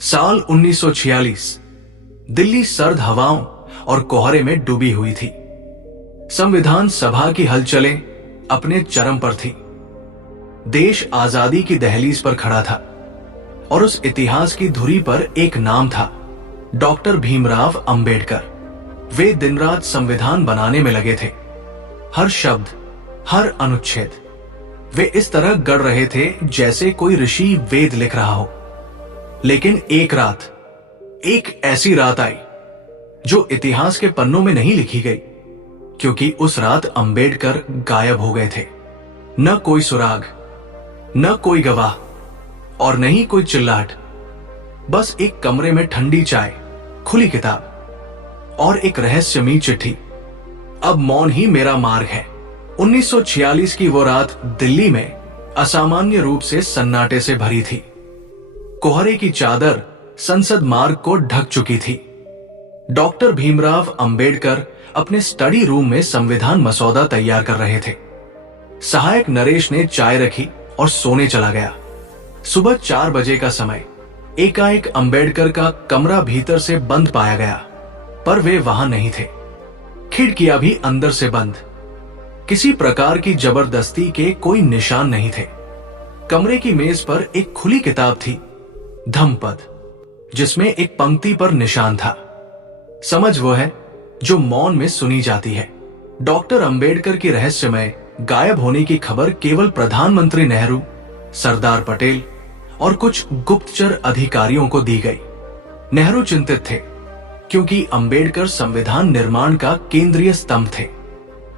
साल 1946 दिल्ली सर्द हवाओं और कोहरे में डूबी हुई थी। संविधान सभा की हलचलें अपने चरम पर थी। देश आजादी की दहलीज पर खड़ा था और उस इतिहास की धुरी पर एक नाम था, डॉक्टर भीमराव अंबेडकर। वे दिन रात संविधान बनाने में लगे थे। हर शब्द, हर अनुच्छेद वे इस तरह गढ़ रहे थे जैसे कोई ऋषि वेद लिख रहा हो। लेकिन एक रात, एक ऐसी रात आई जो इतिहास के पन्नों में नहीं लिखी गई, क्योंकि उस रात अंबेडकर गायब हो गए थे। न कोई सुराग, न कोई गवाह और न ही कोई चिल्लाहट। बस एक कमरे में ठंडी चाय, खुली किताब और एक रहस्यमयी चिट्ठी। अब मौन ही मेरा मार्ग है। 1946 की वो रात दिल्ली में असामान्य रूप से सन्नाटे से भरी थी। कोहरे की चादर संसद मार्ग को ढक चुकी थी। डॉक्टर भीमराव अंबेडकर अपने स्टडी रूम में संविधान मसौदा तैयार कर रहे थे। सहायक नरेश ने चाय रखी और सोने चला गया। सुबह 4 बजे का समय। एकाएक अंबेडकर का कमरा भीतर से बंद पाया गया, पर वे वहां नहीं थे। खिड़कियां भी अंदर से बंद। किसी प्रकार की जबरदस्ती के कोई निशान नहीं थे। कमरे की मेज पर एक खुली किताब थी, धम्मपद, जिसमें एक पंक्ति पर निशान था। समझ वो है जो मौन में सुनी जाती है। डॉक्टर अंबेडकर की रहस्यमय गायब होने की खबर केवल प्रधानमंत्री नेहरू, सरदार पटेल और कुछ गुप्तचर अधिकारियों को दी गई। नेहरू चिंतित थे, क्योंकि अंबेडकर संविधान निर्माण का केंद्रीय स्तंभ थे।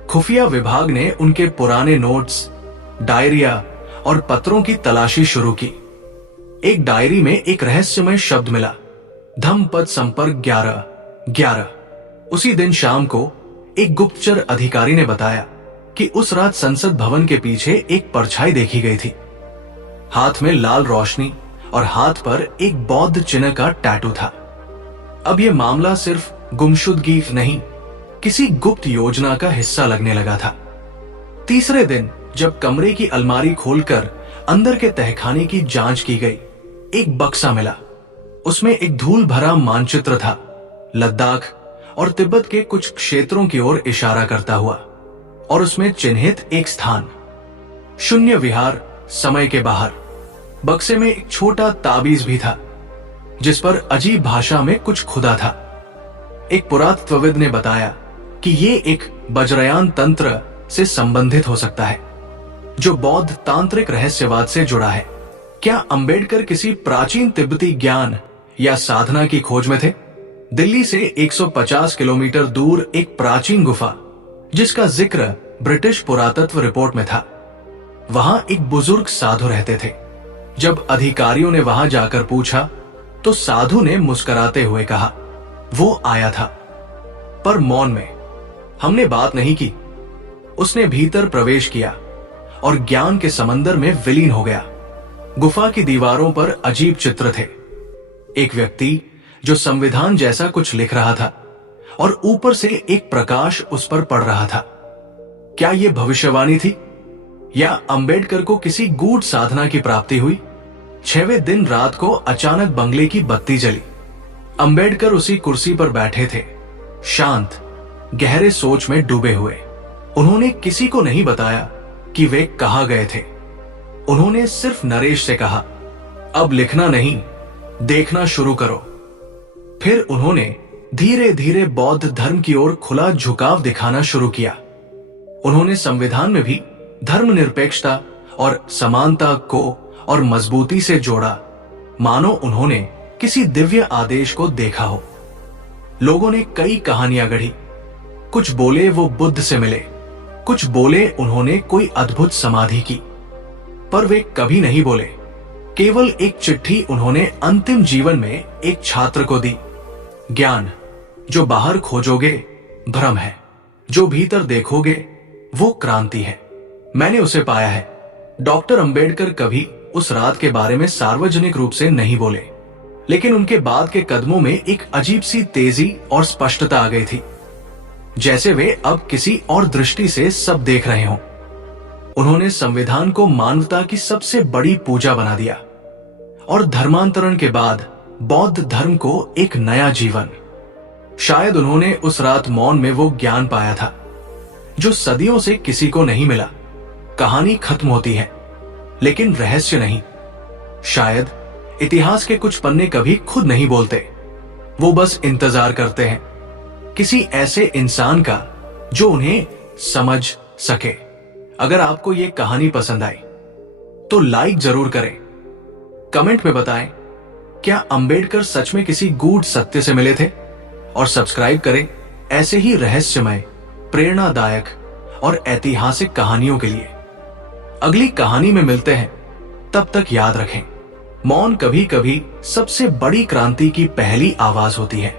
खुफिया विभाग ने उनके पुराने नोट्स, डायरिया और पत्रों की तलाशी शुरू की। एक डायरी में एक रहस्यमय शब्द मिला, धम्मपद संपर्क 11-11। उसी दिन शाम को एक गुप्तचर अधिकारी ने बताया कि उस रात संसद भवन के पीछे एक परछाई देखी गई थी। हाथ में लाल रोशनी और हाथ पर एक बौद्ध चिन्ह का टैटू था। अब यह मामला सिर्फ गुमशुदगी नहीं, किसी गुप्त योजना का हिस्सा लगने लगा था। तीसरे दिन जब कमरे की अलमारी खोलकर अंदर के तहखाने की जांच की गई, एक बक्सा मिला। उसमें एक धूल भरा मानचित्र था, लद्दाख और तिब्बत के कुछ क्षेत्रों की ओर इशारा करता हुआ, और उसमें चिन्हित एक स्थान, शून्य विहार, समय के बाहर। बक्से में एक छोटा ताबीज भी था, जिस पर अजीब भाषा में कुछ खुदा था। एक पुरातत्वविद ने बताया कि ये एक वज्रयान तंत्र से संबंधित हो सकता है, जो बौद्ध तांत्रिक रहस्यवाद से जुड़ा है। क्या अंबेडकर किसी प्राचीन तिब्बती ज्ञान या साधना की खोज में थे? दिल्ली से 150 किलोमीटर दूर एक प्राचीन गुफा, जिसका जिक्र ब्रिटिश पुरातत्व रिपोर्ट में था। वहां एक बुजुर्ग साधु रहते थे। जब अधिकारियों ने वहां जाकर पूछा, तो साधु ने मुस्कुराते हुए कहा, वो आया था, पर मौन में। हमने बात नहीं की। उसने भीतर प्रवेश किया और ज्ञान के समंदर में विलीन हो गया। गुफा की दीवारों पर अजीब चित्र थे। एक व्यक्ति जो संविधान जैसा कुछ लिख रहा था और ऊपर से एक प्रकाश उस पर पड़ रहा था। क्या यह भविष्यवाणी थी या अंबेडकर को किसी गूढ़ साधना की प्राप्ति हुई? 6वें दिन रात को अचानक बंगले की बत्ती जली। अंबेडकर उसी कुर्सी पर बैठे थे, शांत, गहरे सोच में डूबे हुए। उन्होंने किसी को नहीं बताया कि वे कहां गए थे। उन्होंने सिर्फ नरेश से कहा, अब लिखना नहीं, देखना शुरू करो। फिर उन्होंने धीरे धीरे बौद्ध धर्म की ओर खुला झुकाव दिखाना शुरू किया। उन्होंने संविधान में भी धर्मनिरपेक्षता और समानता को और मजबूती से जोड़ा, मानो उन्होंने किसी दिव्य आदेश को देखा हो। लोगों ने कई कहानियां गढ़ी। कुछ बोले वो बुद्ध से मिले, कुछ बोले उन्होंने कोई अद्भुत समाधि की, पर वे कभी नहीं बोले। केवल एक चिट्ठी उन्होंने अंतिम जीवन में एक छात्र को दी, ज्ञान जो बाहर खोजोगे भ्रम है, जो भीतर देखोगे वो क्रांति है। मैंने उसे पाया है। डॉक्टर अंबेडकर कभी उस रात के बारे में सार्वजनिक रूप से नहीं बोले, लेकिन उनके बाद के कदमों में एक अजीब सी तेजी और स्पष्टता आ गई थी, जैसे वे अब किसी और दृष्टि से सब देख रहे हों। उन्होंने संविधान को मानवता की सबसे बड़ी पूजा बना दिया और धर्मांतरण के बाद बौद्ध धर्म को एक नया जीवन। शायद उन्होंने उस रात मौन में वो ज्ञान पाया था जो सदियों से किसी को नहीं मिला। कहानी खत्म होती है, लेकिन रहस्य नहीं। शायद इतिहास के कुछ पन्ने कभी खुद नहीं बोलते, वो बस इंतजार करते हैं किसी ऐसे इंसान का जो उन्हें समझ सके। अगर आपको ये कहानी पसंद आई तो लाइक जरूर करें, कमेंट में बताएं क्या अंबेडकर सच में किसी गूढ़ सत्य से मिले थे, और सब्सक्राइब करें ऐसे ही रहस्यमय, प्रेरणादायक और ऐतिहासिक कहानियों के लिए। अगली कहानी में मिलते हैं, तब तक याद रखें, मौन कभी कभी सबसे बड़ी क्रांति की पहली आवाज होती है।